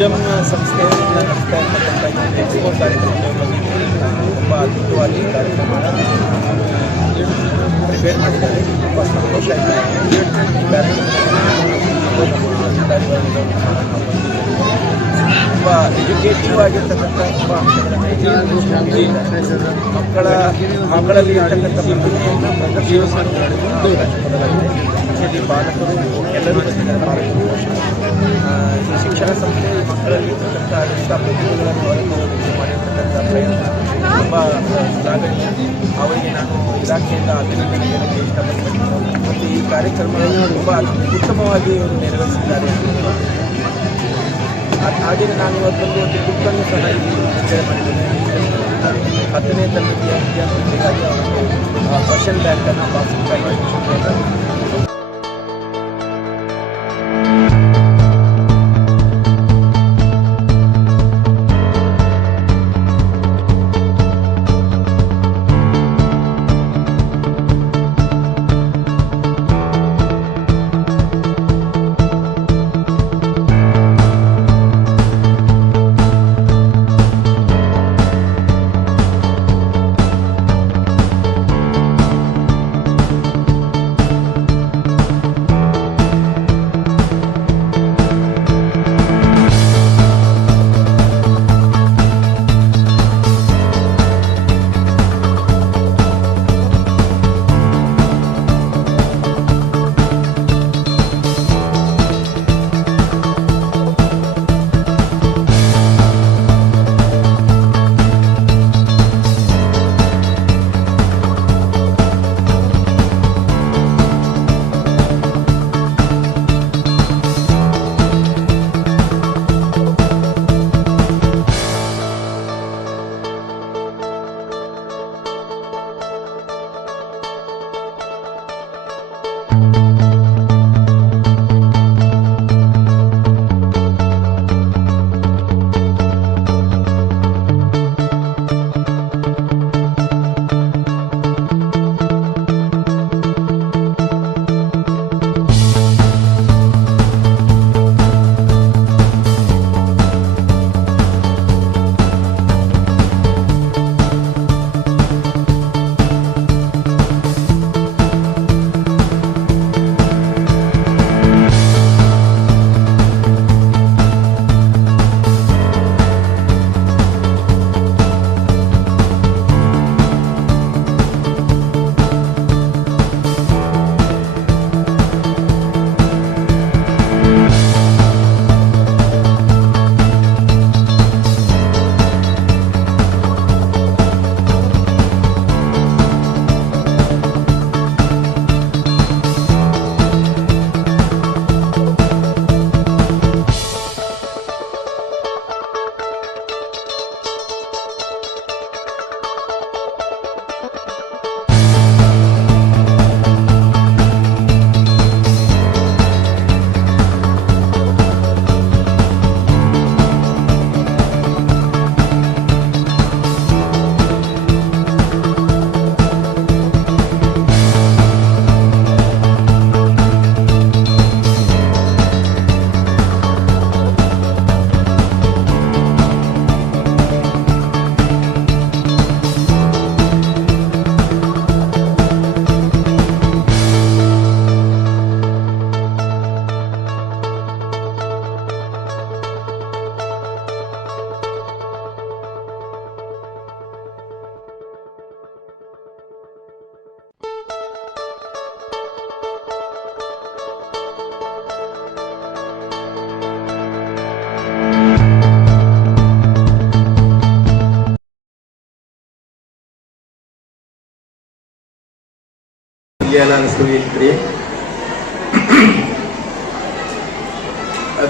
ಉದ್ಯಮ ಸಂಸ್ಥೆಯಿಂದ ನಡೆಸ್ತಾ ಇರ್ತಕ್ಕಂಥ ಎಕ್ಸ್ಪೋ ಕಾರ್ಯಕ್ರಮದಲ್ಲಿ ತುಂಬ ಅದ್ಭುತವಾಗಿ ಕಾರ್ಯಕ್ರಮನ ಪ್ರಿಪೇರ್ ಮಾಡಿದ್ದಾರೆ. ತುಂಬ ಸಂತೋಷ ಆಯಿತು. ಈ ಕಾರ್ಯಕ್ರಮದಲ್ಲಿ ತುಂಬ ಎಜುಕೇಟಿವ್ ಆಗಿರ್ತಕ್ಕಂಥ ತುಂಬ ಅಂಶಗಳನ್ನು ಮಕ್ಕಳಲ್ಲಿ ಇರ್ತಕ್ಕಂಥ ಪ್ರತಿಭೆಯನ್ನು ಪ್ರದರ್ಶನ ಮಾಡಿಕೊಳ್ಳಲಾಗಿದೆ. ಪಾಲಕರು ಎಲ್ಲರೂ ಬಂದಿದ್ದಾರೆ. ಈ ಶಿಕ್ಷಣ ಸಂಸ್ಥೆ ಮಕ್ಕಳಲ್ಲಿ ಇರ್ತಕ್ಕಂಥ ಇಂಥ ಪ್ರತಿಭೆಗಳನ್ನು ಹೊರತುಪಡಿಸಿ ಮಾಡಿರ್ತಕ್ಕಂಥ ಪ್ರಯತ್ನ ತುಂಬ ಶ್ಲಾಘನೀಯ. ಅವರಿಗೆ ನಾನು ಇಲಾಖೆಯಿಂದ ಅಭಿನಂದನೆ ಹೇಳಕ್ಕೆ ಇಷ್ಟಪಡ್ತೀನಿ. ಮತ್ತು ಈ ಕಾರ್ಯಕ್ರಮವನ್ನು ತುಂಬ ಉತ್ತಮವಾಗಿ ನೆರವೇರಿಸಿದ್ದಾರೆ. ಹಾಗೆಯೇ ನಾನು ಇವತ್ತೊಂದು ಬುಕ್ಕನ್ನು ಸಹ ಇಲ್ಲಿ ಬಿಡುಗಡೆ ಮಾಡಿದ್ದೇನೆ. 10ನೇ ತರಗತಿಯ ವಿದ್ಯಾರ್ಥಿಗಳಿಗಾಗಿ ಕ್ವಶನ್ ಬ್ಯಾಂಕನ್ನು ಪಾಸಿಂಗ್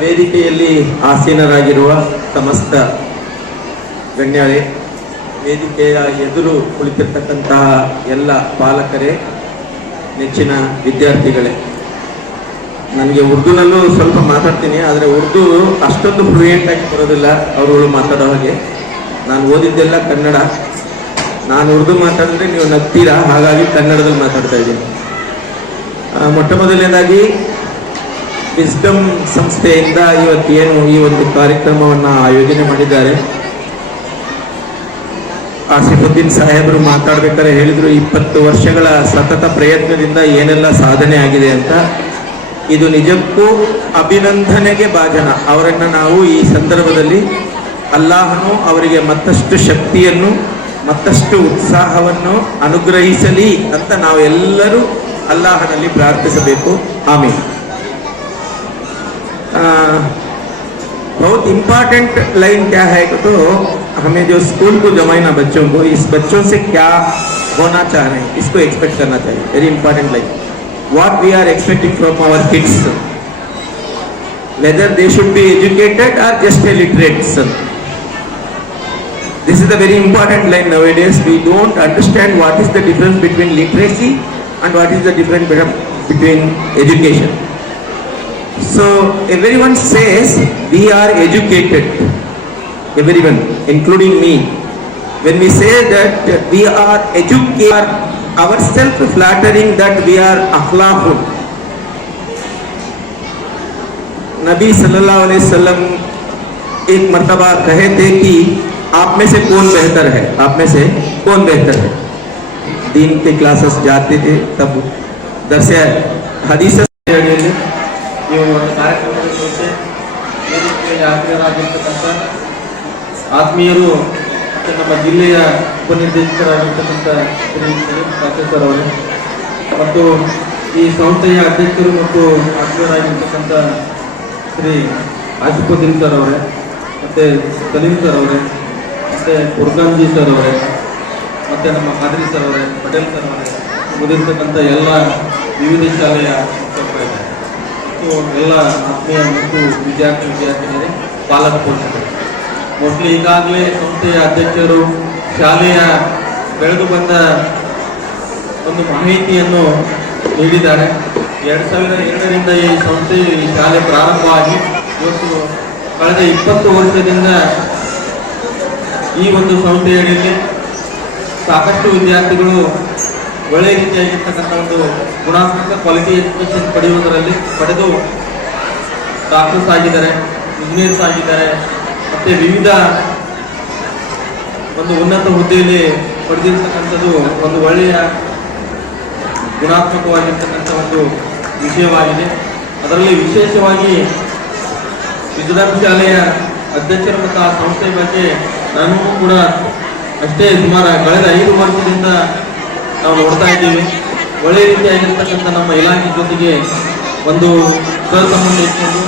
ವೇದಿಕೆಯಲ್ಲಿ ಆಸೀನರಾಗಿರುವ ಸಮಸ್ತ ಗಣ್ಯರೇ, ವೇದಿಕೆಯ ಎದುರು ಕುಳಿತಿರ್ತಕ್ಕಂತಹ ಎಲ್ಲ ಪಾಲಕರೇ, ನೆಚ್ಚಿನ ವಿದ್ಯಾರ್ಥಿಗಳೇ, ನನಗೆ ಉರ್ದುನಲ್ಲೂ ಸ್ವಲ್ಪ ಮಾತಾಡ್ತೀನಿ, ಆದರೆ ಉರ್ದು ಅಷ್ಟೊಂದು ಫ್ಲೂಯೆಂಟ್ ಆಗಿ ಬರೋದಿಲ್ಲ ಅವರುಗಳು ಮಾತಾಡೋ ಹಾಗೆ. ನಾನು ಓದಿದ್ದೆಲ್ಲ ಕನ್ನಡ. ನಾನು ಉರ್ದು ಮಾತಾಡಿದ್ರೆ ನೀವು ನಗ್ತೀರಾ, ಹಾಗಾಗಿ ಕನ್ನಡದಲ್ಲಿ ಮಾತಾಡ್ತಾ ಇದ್ದೀನಿ. ಮೊಟ್ಟ ಮೊದಲನೇದಾಗಿ ವಿಸ್ಡಮ್ ಸಂಸ್ಥೆಯಿಂದ ಇವತ್ತೇನು ಈ ಒಂದು ಕಾರ್ಯಕ್ರಮವನ್ನು ಆಯೋಜನೆ ಮಾಡಿದ್ದಾರೆ. ಆಸಿಫುದ್ದೀನ್ ಸಾಹೇಬರು ಮಾತಾಡ್ಬೇಕಾದ್ರೆ ಹೇಳಿದ್ರು 20 ವರ್ಷಗಳ ಸತತ ಪ್ರಯತ್ನದಿಂದ ಏನೆಲ್ಲ ಸಾಧನೆ ಆಗಿದೆ ಅಂತ. ಇದು ನಿಜಕ್ಕೂ ಅಭಿನಂದನೆಗೆ ಭಾಜನ. ಅವರನ್ನು ನಾವು ಈ ಸಂದರ್ಭದಲ್ಲಿ ಅಲ್ಲಾಹನು ಅವರಿಗೆ ಮತ್ತಷ್ಟು ಶಕ್ತಿಯನ್ನು ಮತ್ತಷ್ಟು ಉತ್ಸಾಹವನ್ನು ಅನುಗ್ರಹಿಸಲಿ ಅಂತ ನಾವು ಎಲ್ಲರೂ अल्लाह प्रार्थಿಸಬೇಕು. आमीन। बहुत इम्पोर्टेंट लाइन क्या है तो हमें जो स्कूल को जमाना बच्चों को, इस बच्चों से क्या होना चाह रहे हैं इसको एक्सपेक्ट करना चाहिए। Very important line, what we are expecting from our kids, whether they should be educated or just a literate. This is a very important line nowadays. We don't understand what is the difference between literacy and what is the difference between education. So everyone says we are educated, everyone including me. When we say that we are educated, ourselves flattering that we are akhlaqul. नबी सल्लल्लाहु अलैहि वसल्लम एक मर्तबा कहे थे कि आप में से कौन बेहतर है, आप में से कौन बेहतर है। दीन के क्लासेस जाते थे तब दरसे हदीस ಆತ್ಮೀಯರು ನಮ್ಮ ಜಿಲ್ಲೆಯ ಉಪನಿರ್ದೇಶಕರಾಗಿರ್ತಕ್ಕಂಥ ಶ್ರೀ ಪ್ರೊಫೆಸರ್ ಅವರು ಮತ್ತು ಈ ಸಂಸ್ಥೆಯ ಅಧ್ಯಕ್ಷರು ಮತ್ತು ಆತ್ಮೀಯರಾಗಿರ್ತಕ್ಕಂಥ ಶ್ರೀ ಆಸಿಫುದ್ದೀನ್ ಸರ್ ಅವರೇ, ಮತ್ತು ಸಲೀಂ ಸರ್ ಅವರೇ, ಮತ್ತು ಫುರ್ಖಾನ್ಜಿ ಸರ್ ಅವರೇ, ಮತ್ತು ನಮ್ಮ ಖಾದ್ರಿ ಸರ್ ಅವರೇ, ಪಟೇಲ್ ಸರ್ ಅವರೇ, ಓದಿರ್ತಕ್ಕಂಥ ಎಲ್ಲ ವಿವಿಧ ಶಾಲೆಯ ಶಿಕ್ಷಕರು ಮತ್ತು ಎಲ್ಲ ಆತ್ಮೀಯ ಮತ್ತು ವಿದ್ಯಾರ್ಥಿನಿಯರೇ, ಪಾಲಕ ಪೋಷಕರು, ಮೋಸ್ಟ್ಲಿ ಈಗಾಗಲೇ ಸಂಸ್ಥೆಯ ಅಧ್ಯಕ್ಷರು ಶಾಲೆಯ ಬೆಳೆದು ಬಂದ ಒಂದು ಮಾಹಿತಿಯನ್ನು ನೀಡಿದ್ದಾರೆ. 2002ರಿಂದ ಈ ಸಂಸ್ಥೆಯು ಈ ಶಾಲೆ ಪ್ರಾರಂಭವಾಗಿ ಇವತ್ತು ಕಳೆದ 20 ವರ್ಷದಿಂದ ಈ ಒಂದು ಸಂಸ್ಥೆಯಲ್ಲಿ ಸಾಕಷ್ಟು ವಿದ್ಯಾರ್ಥಿಗಳು ಒಳ್ಳೆಯ ರೀತಿಯಾಗಿರ್ತಕ್ಕಂಥ ಒಂದು ಗುಣಾತ್ಮಕ ಕ್ವಾಲಿಟಿ ಎಜುಕೇಷನ್ ಪಡೆದು ಡಾಕ್ಟರ್ಸ್ ಆಗಿದ್ದಾರೆ, ಇಂಜಿನಿಯರ್ಸ್ ಆಗಿದ್ದಾರೆ, ಮತ್ತು ವಿವಿಧ ಒಂದು ಉನ್ನತ ಹುದ್ದೆಯಲ್ಲಿ ಪಡೆದಿರ್ತಕ್ಕಂಥದ್ದು ಒಂದು ಒಳ್ಳೆಯ ಗುಣಾತ್ಮಕವಾಗಿರ್ತಕ್ಕಂಥ ಒಂದು ವಿಷಯವಾಗಿದೆ. ಅದರಲ್ಲಿ ವಿಶೇಷವಾಗಿ ವಿಜ್ಞಾನ ಶಾಲೆಯ ಅಧ್ಯಕ್ಷರು ಮತ್ತು ಆ ಸಂಸ್ಥೆಯ ಬಗ್ಗೆ ನಾನು ಕೂಡ ಅಷ್ಟೇ ಸುಮಾರು ಕಳೆದ 5 ವರ್ಷದಿಂದ ನಾವು ನೋಡ್ತಾ ಇದ್ದೀವಿ. ಒಳ್ಳೆಯ ರೀತಿಯಾಗಿರ್ತಕ್ಕಂಥ ನಮ್ಮ ಇಲಾಖೆ ಜೊತೆಗೆ ಒಂದು ಸಹಸಂಬಂಧ ಇಟ್ಕೊಂಡು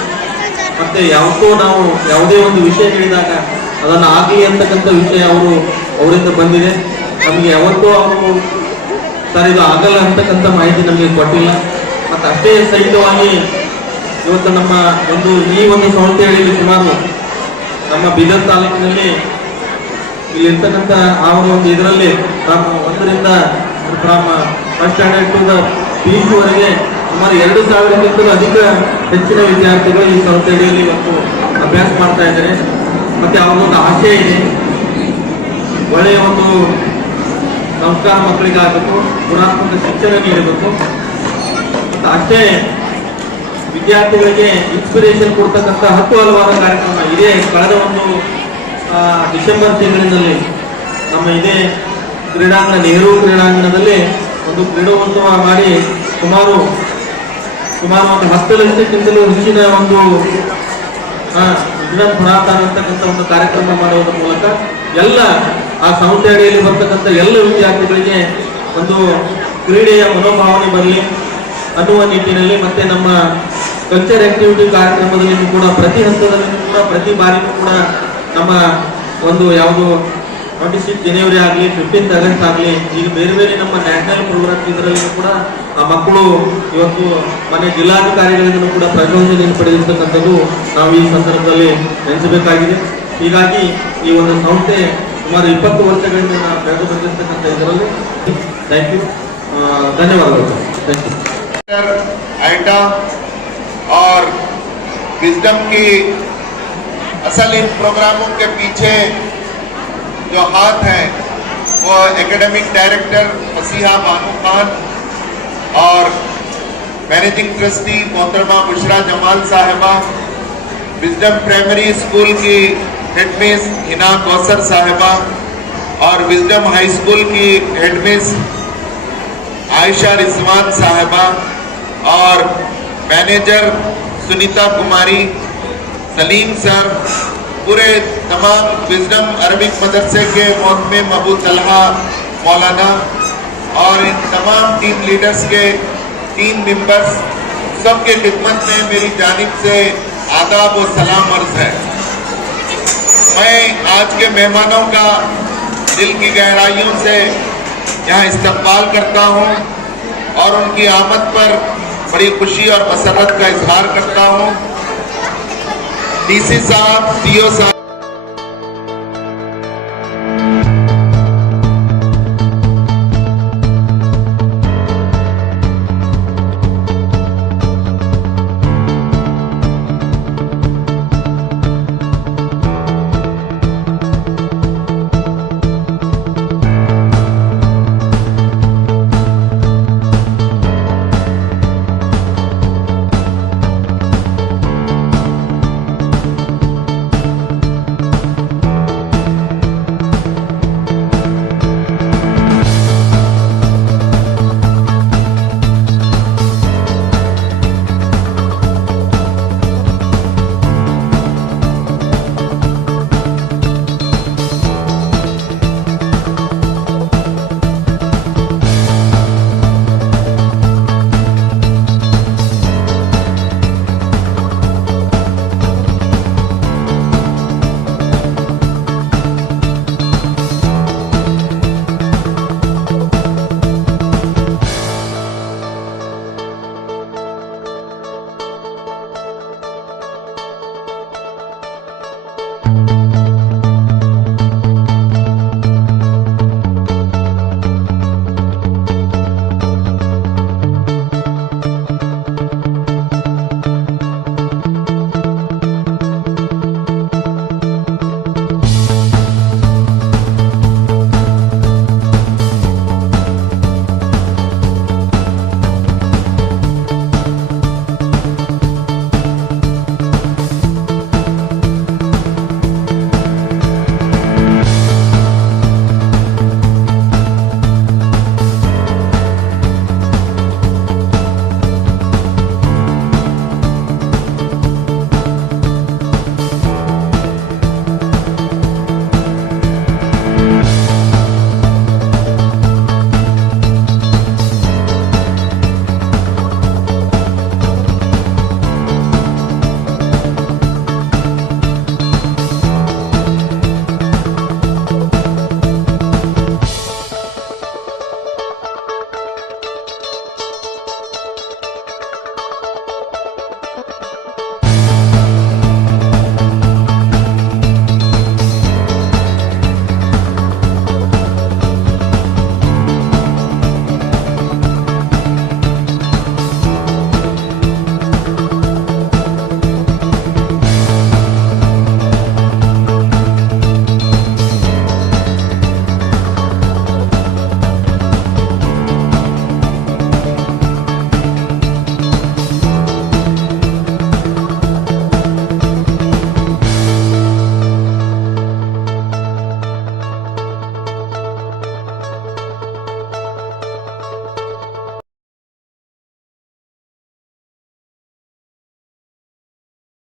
ಮತ್ತು ಯಾವತ್ತೂ ನಾವು ಯಾವುದೇ ಒಂದು ವಿಷಯ ಹೇಳಿದಾಗ ಅದನ್ನು ಆಗಲಿ ಅಂತಕ್ಕಂಥ ವಿಷಯ ಅವರಿಂದ ಬಂದಿದೆ. ನಮಗೆ ಯಾವತ್ತೂ ಅವರು ಸರ್ ಇದು ಆಗಲ್ಲ ಅಂತಕ್ಕಂಥ ಮಾಹಿತಿ ನಮಗೆ ಕೊಟ್ಟಿಲ್ಲ. ಮತ್ತು ಅಷ್ಟೇ ಸಹಿತವಾಗಿ ಇವತ್ತು ನಮ್ಮ ಈ ಒಂದು ಸಂಸ್ಥೆಯಲ್ಲಿ ಸುಮಾರು ನಮ್ಮ ಬೀದರ್ ತಾಲೂಕಿನಲ್ಲಿ ಇಲ್ಲಿರ್ತಕ್ಕಂಥ ಆ ಒಂದು ಇದರಲ್ಲಿ ಫ್ರಮ್ 1ರಿಂದ from first standard to the PUC ವರೆಗೆ ಸುಮಾರು 2000ಕ್ಕಿಂತಲೂ ಅಧಿಕ ಹೆಚ್ಚಿನ ವಿದ್ಯಾರ್ಥಿಗಳು ಈ ಸಂಸ್ಥೆಯಲ್ಲಿ ಇವತ್ತು ಅಭ್ಯಾಸ ಮಾಡ್ತಾ ಇದ್ದಾರೆ. ಮತ್ತು ಅವ್ರಿಗೊಂದು ಆಶಯ ಇದೆ, ಒಳ್ಳೆಯ ಒಂದು ಸಂಸ್ಕಾರ ಮಕ್ಕಳಿಗಾಗಬೇಕು, ಗುಣಾತ್ಮಕ ಶಿಕ್ಷಣ ನೀಡಬೇಕು. ಅಷ್ಟೇ ವಿದ್ಯಾರ್ಥಿಗಳಿಗೆ ಇನ್ಸ್ಪಿರೇಷನ್ ಕೊಡ್ತಕ್ಕಂಥ 10 ಹಲವಾರು ಕಾರ್ಯಕ್ರಮ ಇದೇ. ಕಳೆದ ಒಂದು ಡಿಸೆಂಬರ್ ತಿಂಗಳಿನಲ್ಲಿ ನಮ್ಮ ಇದೇ ಕ್ರೀಡಾಂಗಣ ನೆಹರು ಕ್ರೀಡಾಂಗಣದಲ್ಲಿ ಒಂದು ಕ್ರೀಡೋತ್ಸವ ಮಾಡಿ ಸುಮಾರು ಒಂದು 10 ಲಕ್ಷಕ್ಕಿಂತಲೂ ಹೆಚ್ಚಿನ ಒಂದು ವಿಜ್ಞಾನ ಪುರಾತನ ಅಂತಕ್ಕಂಥ ಒಂದು ಕಾರ್ಯಕ್ರಮ ಮಾಡುವುದರ ಮೂಲಕ ಎಲ್ಲ ಆ ಸಂಸ್ಥೆ ಅಡಿಯಲ್ಲಿ ಬರ್ತಕ್ಕಂಥ ಎಲ್ಲ ವಿದ್ಯಾರ್ಥಿಗಳಿಗೆ ಒಂದು ಕ್ರೀಡೆಯ ಮನೋಭಾವನೆ ಬರಲಿ ಅನ್ನುವ ನಿಟ್ಟಿನಲ್ಲಿ, ಮತ್ತು ನಮ್ಮ ಕಲ್ಚರ್ ಆಕ್ಟಿವಿಟಿ ಕಾರ್ಯಕ್ರಮದಲ್ಲಿ ಕೂಡ ಪ್ರತಿ ಹಂತದಲ್ಲಿ ಕೂಡ ಪ್ರತಿ ಬಾರಿಯೂ ಕೂಡ ನಮ್ಮ ಒಂದು ಯಾವುದು 26 ಜನವರಿ ಆಗಲಿ 15th ಆಗಸ್ಟ್ ಆಗಲಿ ಈಗ ಬೇರೆ ಬೇರೆ ನಮ್ಮ ನ್ಯಾಷನಲ್ ಪ್ರೋಗ್ರಾಮ್ ಇದರಲ್ಲಿ ಕೂಡ ಆ ಮಕ್ಕಳು ಇವತ್ತು ಮನೆ ಜಿಲ್ಲಾಧಿಕಾರಿಗಳಿಂದ ಕೂಡ ಪ್ರಚೋದನೆಯನ್ನು ಪಡೆದಿರ್ತಕ್ಕಂಥದ್ದು ನಾವು ಈ ಸಂದರ್ಭದಲ್ಲಿ ನೆನೆಸಬೇಕಾಗಿದೆ. ಹೀಗಾಗಿ ಈ ಒಂದು ಸಂಸ್ಥೆ ಸುಮಾರು 20 ವರ್ಷಗಳಿಂದ ಬೆಳೆದು ಬಂದಿರತಕ್ಕಂಥ ಇದರಲ್ಲಿ ಥ್ಯಾಂಕ್ ಯು, ಧನ್ಯವಾದಗಳು. Thank you. आइटम और विजडम की असल इन प्रोग्रामों के पीछे जो हाथ हैं वो एकेडमिक डायरेक्टर मसीहा बानू खान और मैनेजिंग ट्रस्टी मोहतरमा बुशरा जमाल साहिबा, विजडम प्राइमरी स्कूल की हेडमिस हिना कौसर साहिबा और विजडम हाई स्कूल की हेडमिस आयशा रिजवान साहिबा और मैनेजर सुनीता कुमारी, सलीम सर, पूरे तमाम विजडम अरबिक मदरसे के मोहतमिम अबू तलहा मौलाना और इन तमाम टीम लीडर्स के टीम मेंबर्स, सबके खिदमत में मेरी जानिब से आदाब और सलाम अर्ज है। मैं आज के मेहमानों का दिल की गहराइयों से यहाँ इस्तकबाल करता हूँ और उनकी आमद पर बड़ी खुशी और मसरत का इजहार करता हूँ। डीसी साहब, सीओ साहब